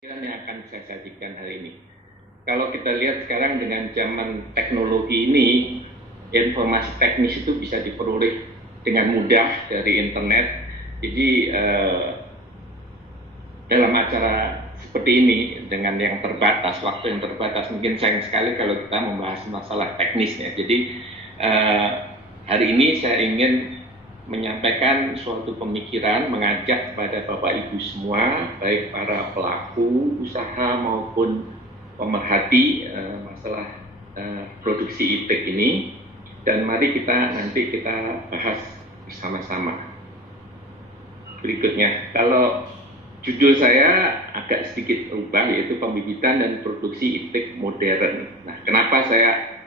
yang akan saya sajikan hari ini. Kalau kita lihat sekarang dengan zaman teknologi ini, informasi teknis itu bisa diperoleh dengan mudah dari internet. Jadi dalam acara seperti ini dengan yang terbatas, waktu yang terbatas, mungkin sayang sekali kalau kita membahas masalah teknisnya. Jadi hari ini saya ingin menyampaikan suatu pemikiran, mengajak kepada Bapak Ibu semua, baik para pelaku usaha maupun pemerhati masalah produksi ITEK ini, dan mari nanti kita bahas bersama-sama. Berikutnya, kalau judul saya agak sedikit berubah, yaitu pembibitan dan produksi ITEK modern. Nah, kenapa saya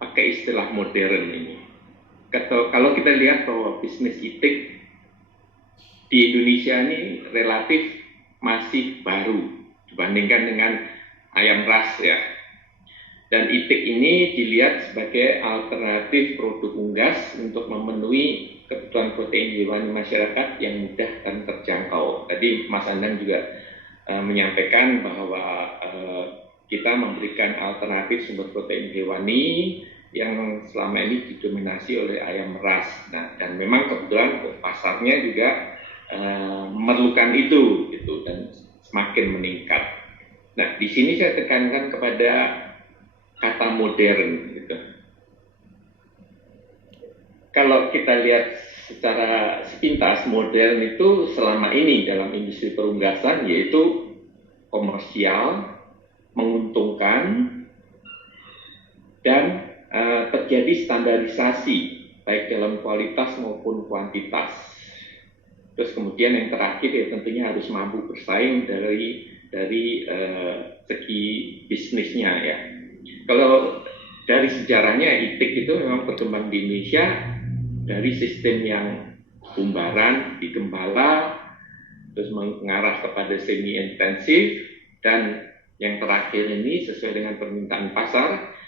pakai istilah modern ini? Kalau kita lihat bahwa bisnis ITEK di Indonesia ini relatif masih baru dibandingkan dengan ayam ras ya. Dan ITEK ini dilihat sebagai alternatif produk unggas untuk memenuhi kebutuhan protein hewani masyarakat yang mudah dan terjangkau. Tadi Mas Andan juga menyampaikan bahwa kita memberikan alternatif sumber protein hewani yang selama ini didominasi oleh ayam ras. Nah, dan memang kebetulan pasarnya juga memerlukan itu gitu, dan semakin meningkat. Nah, di sini saya tekankan kepada kata modern gitu. Kalau kita lihat secara sepintas, modern itu selama ini dalam industri perunggasan yaitu komersial, menguntungkan, dan terjadi standarisasi baik dalam kualitas maupun kuantitas. Terus kemudian yang terakhir ya tentunya harus mampu bersaing dari segi bisnisnya ya. Kalau dari sejarahnya ITEK itu memang berkembang di Indonesia dari sistem yang kumbaran, digembala, terus mengarah kepada semi intensif, dan yang terakhir ini sesuai dengan permintaan pasar,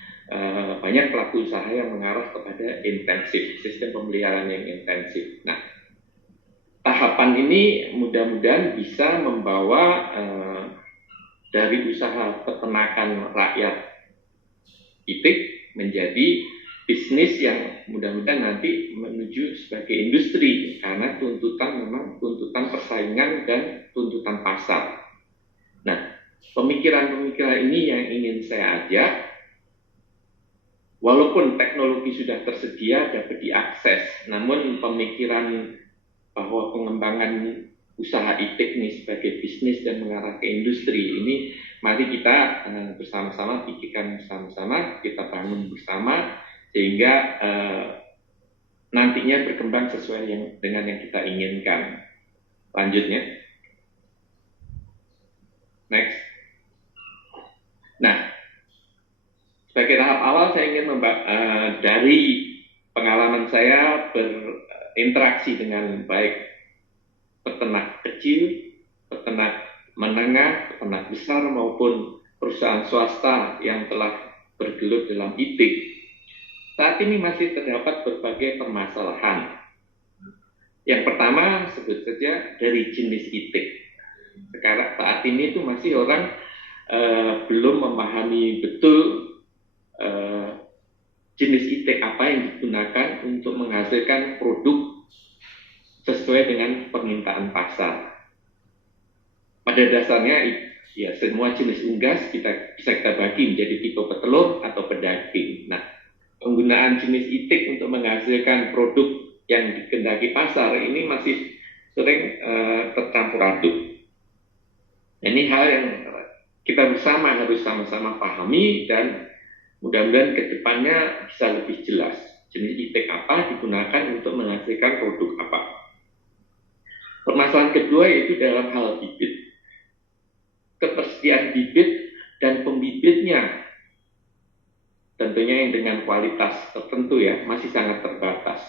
banyak pelaku usaha yang mengarah kepada intensif, sistem pemeliharaan yang intensif. Nah, tahapan ini mudah-mudahan bisa membawa dari usaha peternakan rakyat ITEK menjadi bisnis yang mudah-mudahan nanti menuju sebagai industri, karena memang tuntutan persaingan dan tuntutan pasar. Nah, pemikiran-pemikiran ini yang ingin saya ajak. Walaupun teknologi sudah tersedia, dapat diakses, namun pemikiran bahwa pengembangan usaha ITEK ini sebagai bisnis dan mengarah ke industri ini, mari kita bersama-sama pikirkan bersama-sama, kita bangun bersama, sehingga nantinya berkembang sesuai dengan yang kita inginkan. Lanjutnya. Next. Nah, sebagai tahap awal saya ingin dari pengalaman saya berinteraksi dengan baik peternak kecil, peternak menengah, peternak besar maupun perusahaan swasta yang telah bergelut dalam ITEK. Saat ini masih terdapat berbagai permasalahan. Yang pertama sebut saja dari jenis ITEK. Sekarang saat ini itu masih orang belum memahami betul jenis ITEK apa yang digunakan untuk menghasilkan produk sesuai dengan permintaan pasar. Pada dasarnya ya semua jenis unggas bisa kita bagi menjadi tipe petelur atau pedaging. Nah, penggunaan jenis ITEK untuk menghasilkan produk yang dikehendaki pasar ini masih sering tercampur aduk. Ini hal yang kita bersama harus sama-sama pahami, dan mudah-mudahan ke depannya bisa lebih jelas jenis ITEK apa digunakan untuk menghasilkan produk apa. Permasalahan kedua yaitu dalam hal bibit. Ketersediaan bibit dan pembibitnya tentunya yang dengan kualitas tertentu ya masih sangat terbatas.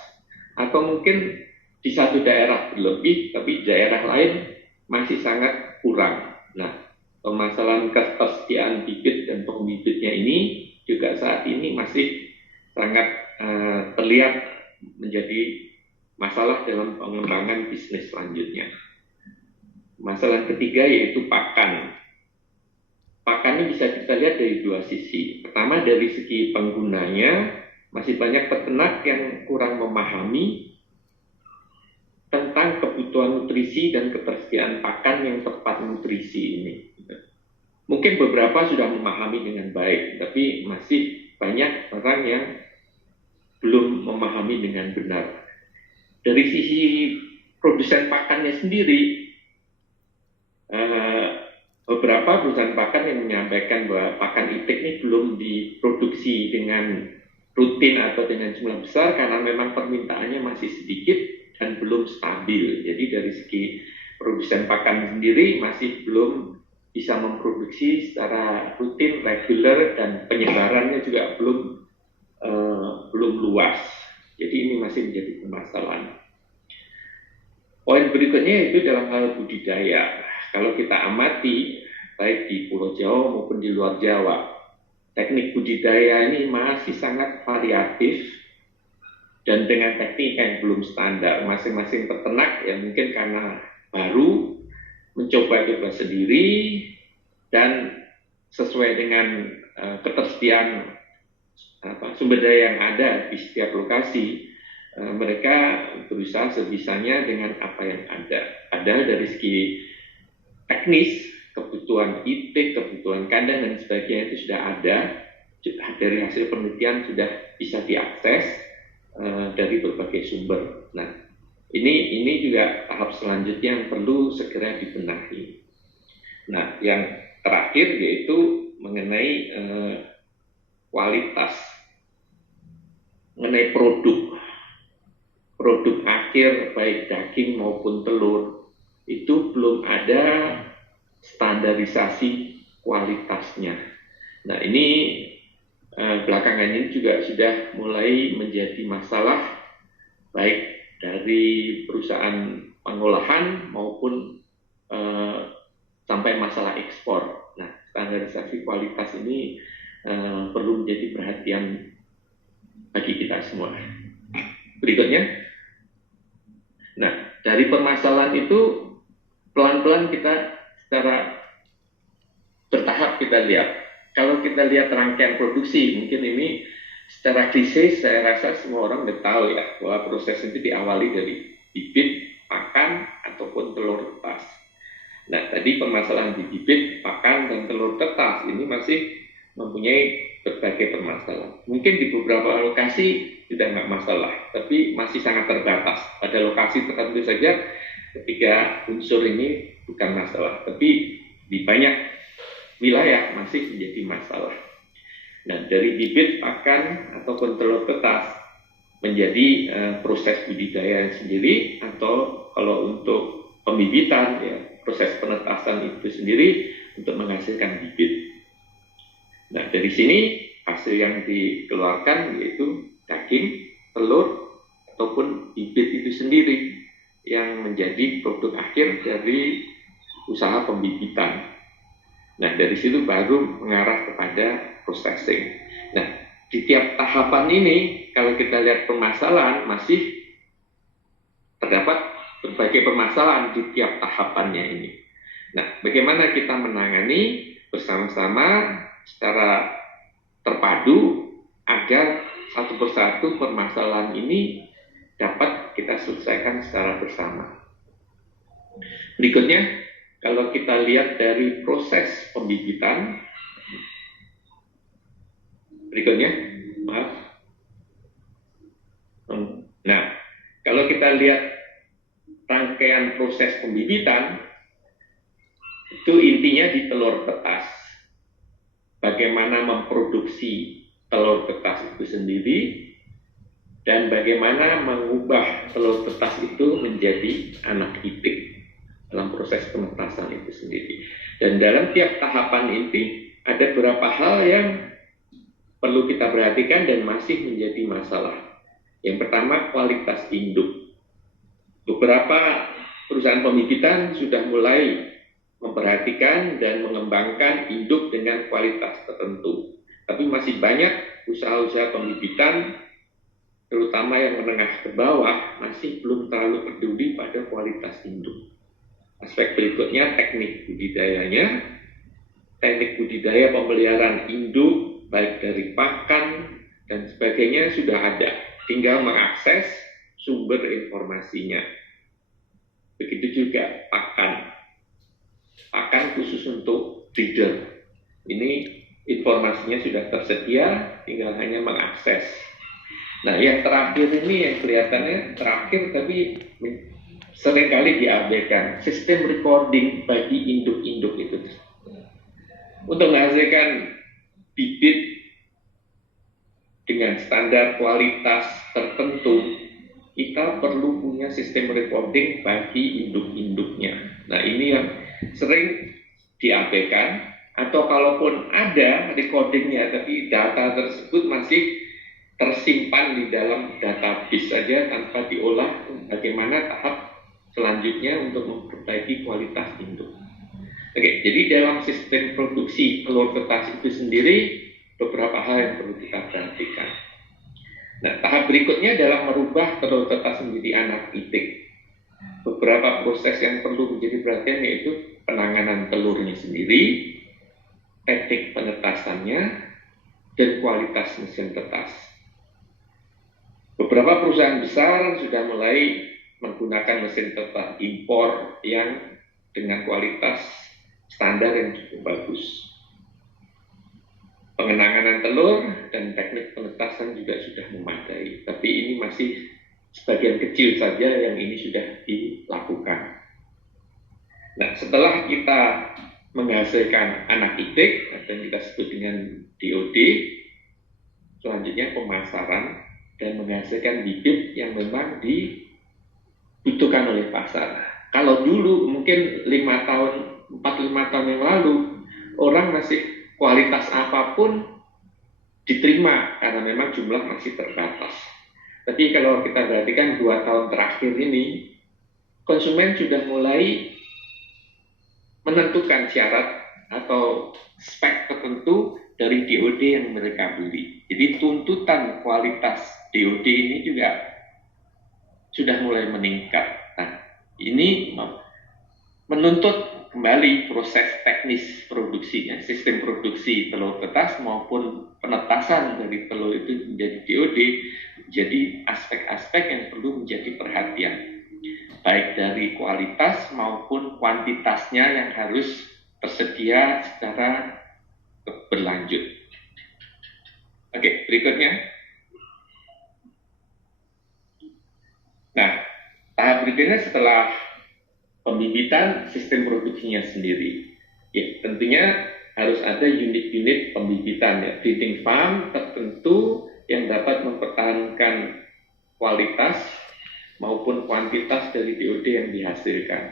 Atau mungkin di satu daerah berlebih, tapi di daerah lain masih sangat kurang. Nah, permasalahan ketersediaan bibit dan pembibitnya ini juga saat ini masih sangat terlihat menjadi masalah dalam pengembangan bisnis selanjutnya. Masalah ketiga yaitu pakan. dari dua sisi. Pertama, dari segi penggunanya, masih banyak peternak yang kurang memahami tentang kebutuhan nutrisi dan ketersediaan pakan yang tepat nutrisi ini. Mungkin beberapa sudah memahami dengan baik, tapi masih banyak orang yang belum memahami dengan benar. Dari sisi produsen pakannya sendiri, beberapa perusahaan pakan yang menyampaikan bahwa pakan itik ini belum diproduksi dengan rutin atau dengan jumlah besar karena memang permintaannya masih sedikit dan belum stabil. Jadi dari segi produsen pakan sendiri masih belum bisa memproduksi secara rutin, reguler, dan penyebarannya juga belum luas. Jadi ini masih menjadi permasalahan. Poin berikutnya itu dalam hal budidaya. Kalau kita amati, baik di Pulau Jawa maupun di luar Jawa, teknik budidaya ini masih sangat variatif dan dengan teknik yang belum standar. Masing-masing peternak yang mungkin karena baru mencoba-coba sendiri dan sesuai dengan ketersediaan sumber daya yang ada di setiap lokasi, mereka berusaha sebisanya dengan apa yang ada. Padahal dari segi teknis, kebutuhan itik, kebutuhan kandang dan sebagainya itu sudah ada, dari hasil penelitian sudah bisa diakses dari berbagai sumber. Nah, ini juga tahap selanjutnya yang perlu segera dibenahi. Nah, yang terakhir yaitu mengenai kualitas, mengenai produk akhir baik daging maupun telur itu belum ada standarisasi kualitasnya. Nah, ini belakangan ini juga sudah mulai menjadi masalah baik dari perusahaan pengolahan maupun sampai masalah ekspor. Nah, standarisasi kualitas ini perlu menjadi perhatian bagi kita semua. Berikutnya, nah dari permasalahan itu pelan-pelan kita secara bertahap kita lihat. Kalau kita lihat rangkaian produksi, mungkin ini secara klise saya rasa semua orang udah tahu ya bahwa proses itu diawali dari bibit, pakan ataupun telur tetas. Nah, tadi permasalahan di bibit, pakan, dan telur tetas ini masih mempunyai berbagai permasalahan. Mungkin di beberapa lokasi sudah nggak masalah, tapi masih sangat terbatas. Pada lokasi tertentu saja ketiga unsur ini bukan masalah, tapi di banyak wilayah masih menjadi masalah. Nah, dari bibit, pakan, ataupun telur tetas menjadi proses budidaya sendiri, atau kalau untuk pembibitan, ya, proses penetasan itu sendiri untuk menghasilkan bibit. Nah, dari sini hasil yang dikeluarkan yaitu daging, telur, ataupun bibit itu sendiri yang menjadi produk akhir dari usaha pembibitan. Nah, dari situ baru mengarah kepada processing. Nah, di tiap tahapan ini, kalau kita lihat permasalahan, masih terdapat berbagai permasalahan di tiap tahapannya ini. Nah, bagaimana kita menangani bersama-sama secara terpadu agar satu persatu permasalahan ini dapat kita selesaikan secara bersama. Berikutnya, kalau kita lihat dari proses pembibitan, berikutnya, maaf. Nah, kalau kita lihat rangkaian proses pembibitan, itu intinya di telur tetas. Bagaimana memproduksi telur tetas itu sendiri, dan bagaimana mengubah telur tetas itu menjadi anak itik dalam proses penetasan itu sendiri. Dan dalam tiap tahapan ini ada beberapa hal yang perlu kita perhatikan dan masih menjadi masalah. Yang pertama, kualitas induk. Beberapa perusahaan pembibitan sudah mulai memperhatikan dan mengembangkan induk dengan kualitas tertentu. Tapi masih banyak usaha-usaha pembibitan, terutama yang menengah ke bawah, masih belum terlalu peduli pada kualitas induk. Aspek berikutnya teknik budidayanya, teknik budidaya pemeliharaan induk, baik dari pakan dan sebagainya sudah ada. Tinggal mengakses sumber informasinya. Begitu juga pakan. Pakan khusus untuk breeder. Ini informasinya sudah tersedia, tinggal hanya mengakses. Nah, yang terakhir ini yang kelihatannya terakhir tapi seringkali diabaikan, sistem recording bagi induk-induk itu. Untuk menghasilkan bibit dengan standar kualitas tertentu, kita perlu punya sistem recording bagi induk-induknya. Nah, ini yang sering diabaikan, atau kalaupun ada recordingnya tapi data tersebut masih tersimpan di dalam database saja tanpa diolah. Bagaimana tahap selanjutnya untuk memperbaiki kualitas induk. Oke, jadi dalam sistem produksi telur tetas itu sendiri beberapa hal yang perlu kita perhatikan. Nah, tahap berikutnya adalah merubah telur tetas menjadi anak itik. Beberapa proses yang perlu menjadi perhatian yaitu penanganan telurnya sendiri, teknik penetasannya, dan kualitas mesin tetas. Beberapa perusahaan besar sudah mulai menggunakan mesin tetas impor yang dengan kualitas standar yang cukup bagus. Pengenangan telur dan teknik penetasan juga sudah memadai, tapi ini masih sebagian kecil saja yang ini sudah dilakukan. Nah, setelah kita menghasilkan anak itik atau yang kita sebut dengan DOD, selanjutnya pemasaran dan menghasilkan bibit yang memang dibutuhkan oleh pasar. Kalau dulu mungkin 4-5 tahun yang lalu, orang masih kualitas apapun diterima karena memang jumlah masih terbatas. Tapi kalau kita perhatikan 2 tahun terakhir ini, konsumen sudah mulai menentukan syarat atau spek tertentu dari DOD yang mereka beli. Jadi tuntutan kualitas DOD ini juga sudah mulai meningkat. Nah, ini menuntut kembali proses teknis produksinya, sistem produksi telur tetas maupun penetasan dari telur itu menjadi DOD, menjadi aspek-aspek yang perlu menjadi perhatian, baik dari kualitas maupun kuantitasnya yang harus tersedia secara berlanjut. Oke, berikutnya. Nah, tahap berikutnya setelah pembibitan, sistem produksinya sendiri. Ya, tentunya harus ada unit-unit pembibitan, ya, breeding farm tertentu yang dapat mempertahankan kualitas maupun kuantitas dari DOD yang dihasilkan.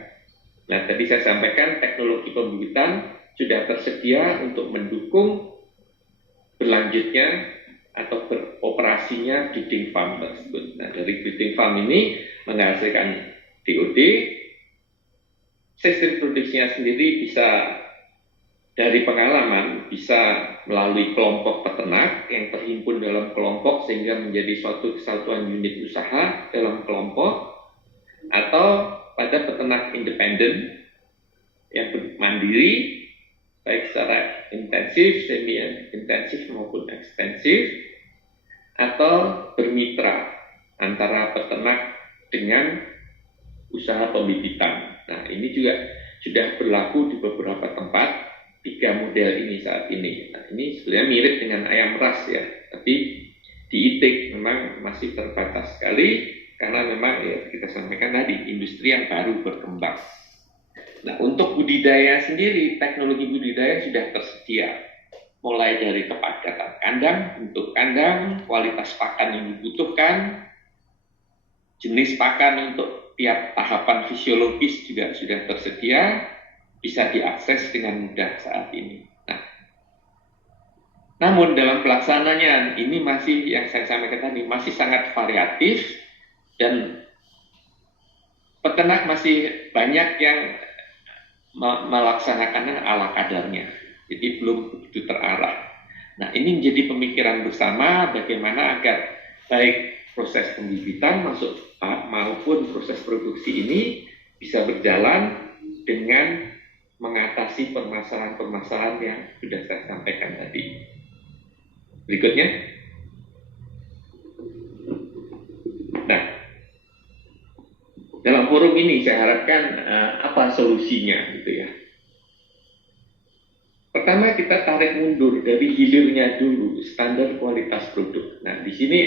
Nah, tadi saya sampaikan teknologi pembibitan sudah tersedia untuk mendukung berlanjutnya atau beroperasinya breeding farm tersebut. Nah, dari breeding farm ini menghasilkan DOD, sistem produksinya sendiri bisa dari pengalaman, bisa melalui kelompok peternak yang terhimpun dalam kelompok sehingga menjadi suatu kesatuan unit usaha dalam kelompok, atau pada peternak independen yang mandiri, baik secara intensif, semi-intensif maupun ekstensif, atau bermitra antara peternak dengan usaha pembibitan. Nah, ini juga sudah berlaku di beberapa tempat, 3 model ini saat ini. Nah, ini sebenarnya mirip dengan ayam ras ya, tapi di itik memang masih terbatas sekali karena memang ya kita sampaikan tadi industri yang baru berkembang. Nah, untuk budidaya sendiri, teknologi budidaya sudah tersedia, mulai dari kepadatan kandang, bentuk kandang, kualitas pakan yang dibutuhkan, jenis pakan untuk tiap tahapan fisiologis juga sudah tersedia, bisa diakses dengan mudah saat ini. Nah, namun dalam pelaksananya ini masih yang saya sampaikan tadi masih sangat variatif dan peternak masih banyak yang melaksanakannya ala kadarnya, jadi belum begitu terarah. Nah, ini menjadi pemikiran bersama bagaimana agar baik proses pembibitan maupun proses produksi ini bisa berjalan dengan mengatasi permasalahan-permasalahan yang sudah saya sampaikan tadi. Berikutnya. Nah, dalam forum ini saya harapkan apa solusinya gitu ya. Pertama, kita tarik mundur dari hilirnya dulu standar kualitas produk. Nah, di sini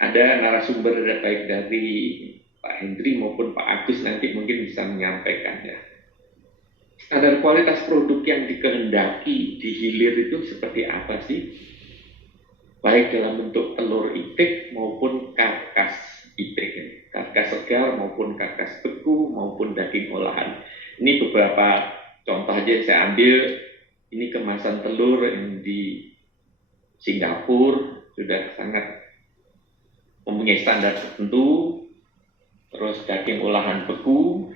ada narasumber baik dari Pak Hendri maupun Pak Agus nanti mungkin bisa menyampaikan ya. Standar kualitas produk yang dikehendaki di hilir itu seperti apa sih? Baik dalam bentuk telur itik maupun karkas itik, karkas segar maupun karkas beku maupun daging olahan. Ini beberapa contoh aja yang saya ambil. Ini kemasan telur yang di Singapura sudah sangat mempunyai standar tertentu. Terus daging olahan beku,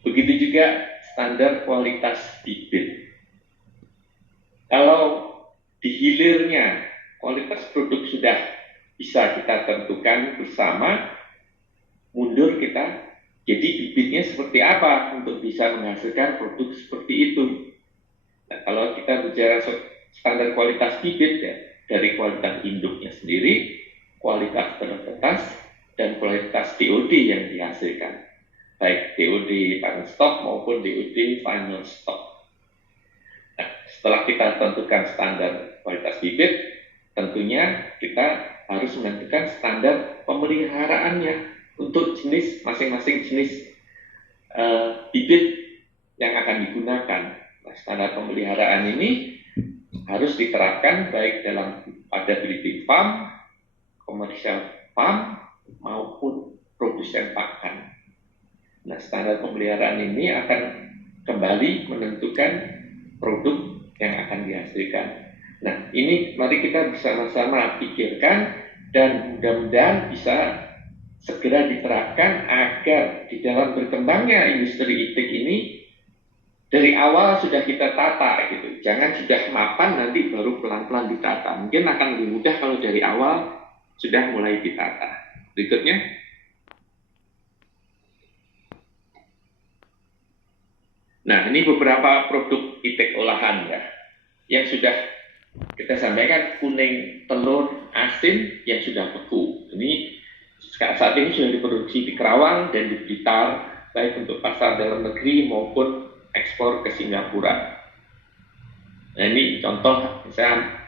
begitu juga standar kualitas bibit. Kalau di hilirnya kualitas produk sudah bisa kita tentukan bersama, mundur kita, jadi bibitnya seperti apa untuk bisa menghasilkan produk seperti itu. Nah, kalau kita bicara standar kualitas bibit ya, dari kualitas induknya sendiri, kualitas penetas, dan kualitas DOD yang dihasilkan, baik DOD final stock maupun DOD final stock. Nah, setelah kita tentukan standar kualitas bibit, tentunya kita harus menentukan standar pemeliharaannya untuk jenis masing-masing jenis bibit yang akan digunakan. Nah, standar pemeliharaan ini harus diterapkan baik pada breeding farm, komersial farm, maupun produsen pakan. Nah, standar pemeliharaan ini akan kembali menentukan produk yang akan dihasilkan. Nah, ini mari kita bersama-sama pikirkan dan mudah-mudahan bisa segera diterapkan agar di dalam berkembangnya industri itik ini dari awal sudah kita tata gitu. Jangan sudah mapan nanti baru pelan-pelan ditata. Mungkin akan lebih mudah kalau dari awal sudah mulai ditata. Berikutnya. Nah, ini beberapa produk itik olahan ya, yang sudah kita sampaikan. Kuning telur asin yang sudah beku. Ini saat ini sudah diproduksi di Kerawang dan di Blitar, baik untuk pasar dalam negeri maupun ekspor ke Singapura. Nah, ini contoh, saya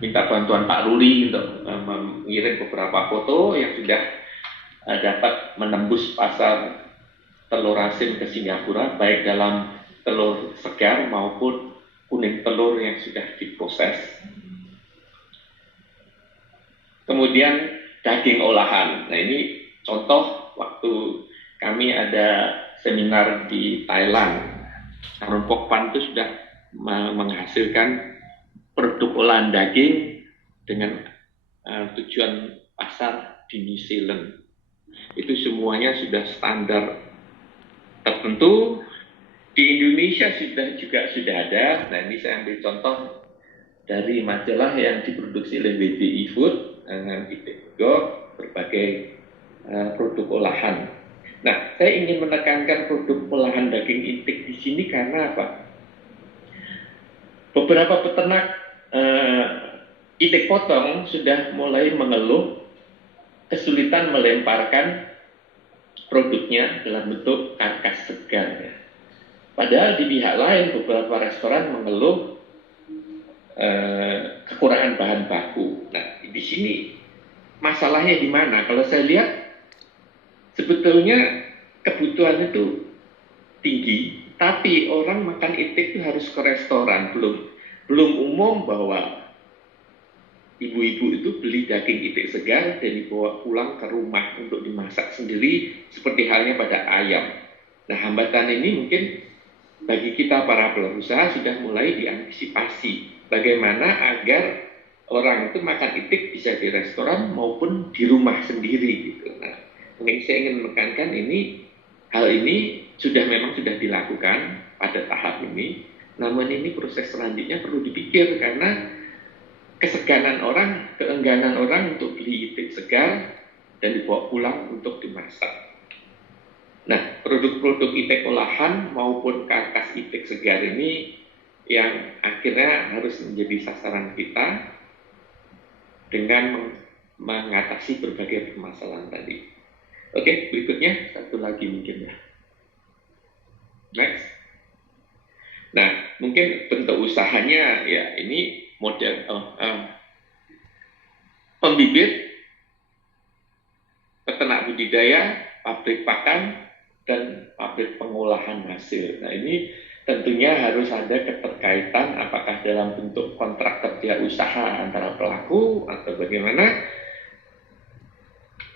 minta bantuan Pak Ruli untuk mengirim beberapa foto yang sudah dapat menembus pasar telur asin ke Singapura, baik dalam telur segar maupun kuning telur yang sudah diproses. Kemudian daging olahan. Nah, ini contoh waktu kami ada seminar di Thailand. Karun Pokpan itu sudah menghasilkan produk olahan daging dengan tujuan pasar di New Zealand. Itu semuanya sudah standar tertentu. Di Indonesia juga sudah ada. Nah, ini saya ambil contoh dari majalah yang diproduksi oleh BDI Food dengan berbagai produk olahan. Nah, saya ingin menekankan produk olahan daging itik di sini karena apa? Beberapa peternak itik potong sudah mulai mengeluh kesulitan melemparkan produknya dalam bentuk karkas segar. Padahal di pihak lain beberapa restoran mengeluh kekurangan bahan baku. Nah, di sini masalahnya di mana? Kalau saya lihat sebetulnya kebutuhan itu tinggi, tapi orang makan itik itu harus ke restoran. Belum umum bahwa ibu-ibu itu beli daging itik segar dan dibawa pulang ke rumah untuk dimasak sendiri seperti halnya pada ayam. Nah, hambatan ini mungkin bagi kita para pelaku usaha sudah mulai diantisipasi bagaimana agar orang itu makan itik bisa di restoran maupun di rumah sendiri gitu. Nah, mungkin saya ingin menekankan hal ini memang sudah dilakukan pada tahap ini. Namun ini proses selanjutnya perlu dipikir karena keengganan orang untuk beli itik segar dan dibawa pulang untuk dimasak. Nah, produk-produk iptek olahan maupun karkas iptek segar ini yang akhirnya harus menjadi sasaran kita dengan mengatasi berbagai permasalahan tadi. Oke, berikutnya satu lagi mungkin ya. Next. Nah, mungkin bentuk usahanya ya ini model pembibit, peternak budidaya, pabrik pakan, dan pabrik pengolahan hasil. Nah, ini tentunya harus ada keterkaitan apakah dalam bentuk kontrak kerja usaha antara pelaku atau bagaimana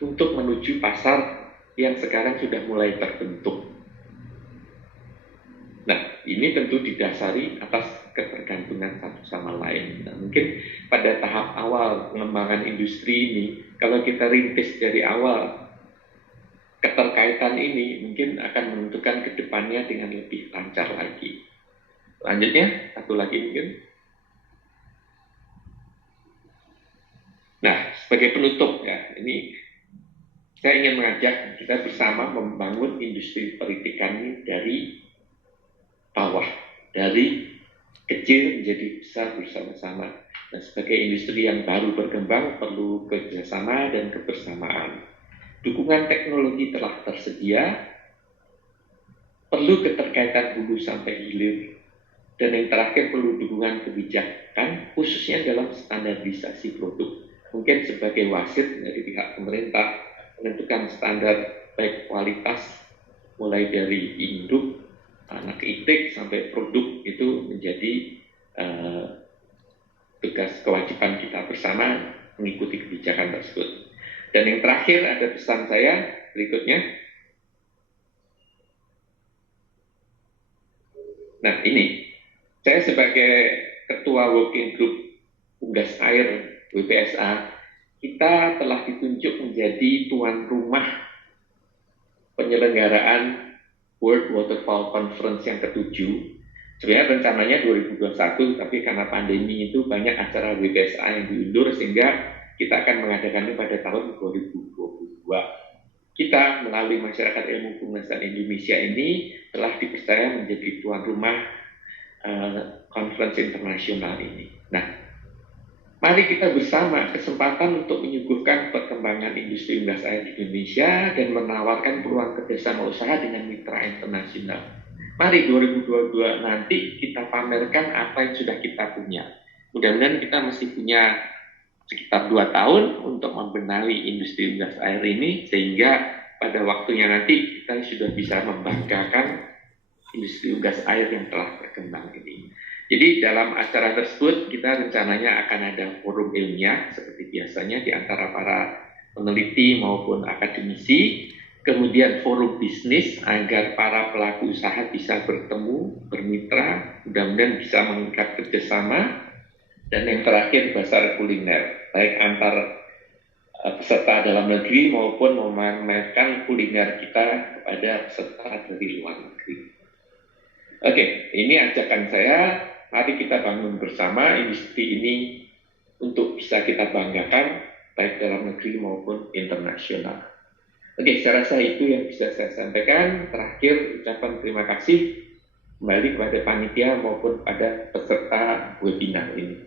untuk menuju pasar yang sekarang sudah mulai terbentuk. Nah, ini tentu didasari atas ketergantungan satu sama lain. Nah, mungkin pada tahap awal pengembangan industri ini, kalau kita rintis dari awal, keterkaitan ini mungkin akan menentukan ke depannya dengan lebih lancar lagi. Lanjutnya, satu lagi mungkin. Nah, sebagai penutup ya, ini saya ingin mengajak kita bersama membangun industri peritikan ini dari bawah, dari kecil menjadi besar bersama-sama. Nah, sebagai industri yang baru berkembang perlu kerjasama dan kebersamaan. Dukungan teknologi telah tersedia, perlu keterkaitan hulu sampai hilir, dan yang terakhir perlu dukungan kebijakan khususnya dalam standarisasi produk. Mungkin sebagai wasit dari pihak pemerintah menentukan standar baik kualitas mulai dari induk, anak iptek sampai produk itu menjadi tugas kewajiban kita bersama mengikuti kebijakan tersebut. Dan yang terakhir ada pesan saya berikutnya. Nah, ini saya sebagai ketua working group Unggas Air WPSA, kita telah ditunjuk menjadi tuan rumah penyelenggaraan World Waterfowl Conference yang ke-7. Sebenarnya rencananya 2021, tapi karena pandemi itu banyak acara WPSA yang diundur sehingga kita akan mengadakannya pada tahun 2022. Kita melalui Masyarakat Ilmu Pengetahuan Indonesia ini telah dipercaya menjadi tuan rumah konferensi internasional ini. Nah, mari kita bersama kesempatan untuk menyuguhkan perkembangan industri unggas air di Indonesia dan menawarkan peluang kerjasama usaha dengan mitra internasional. Mari 2022 nanti kita pamerkan apa yang sudah kita punya. Mudah-mudahan kita masih punya sekitar 2 tahun untuk membenahi industri unggas air ini, sehingga pada waktunya nanti kita sudah bisa membanggakan industri unggas air yang telah berkembang ini. Jadi dalam acara tersebut kita rencananya akan ada forum ilmiah seperti biasanya di antara para peneliti maupun akademisi, kemudian forum bisnis agar para pelaku usaha bisa bertemu, bermitra, mudah-mudahan bisa mengikat kerjasama, dan yang terakhir pasar kuliner, baik antar peserta dalam negeri maupun memamerkan kuliner kita kepada peserta dari luar negeri. Oke, ini ajakan saya. Mari kita bangun bersama industri ini untuk bisa kita banggakan baik dalam negeri maupun internasional. Oke, saya rasa itu yang bisa saya sampaikan. Terakhir, ucapan terima kasih kembali kepada panitia maupun pada peserta webinar ini.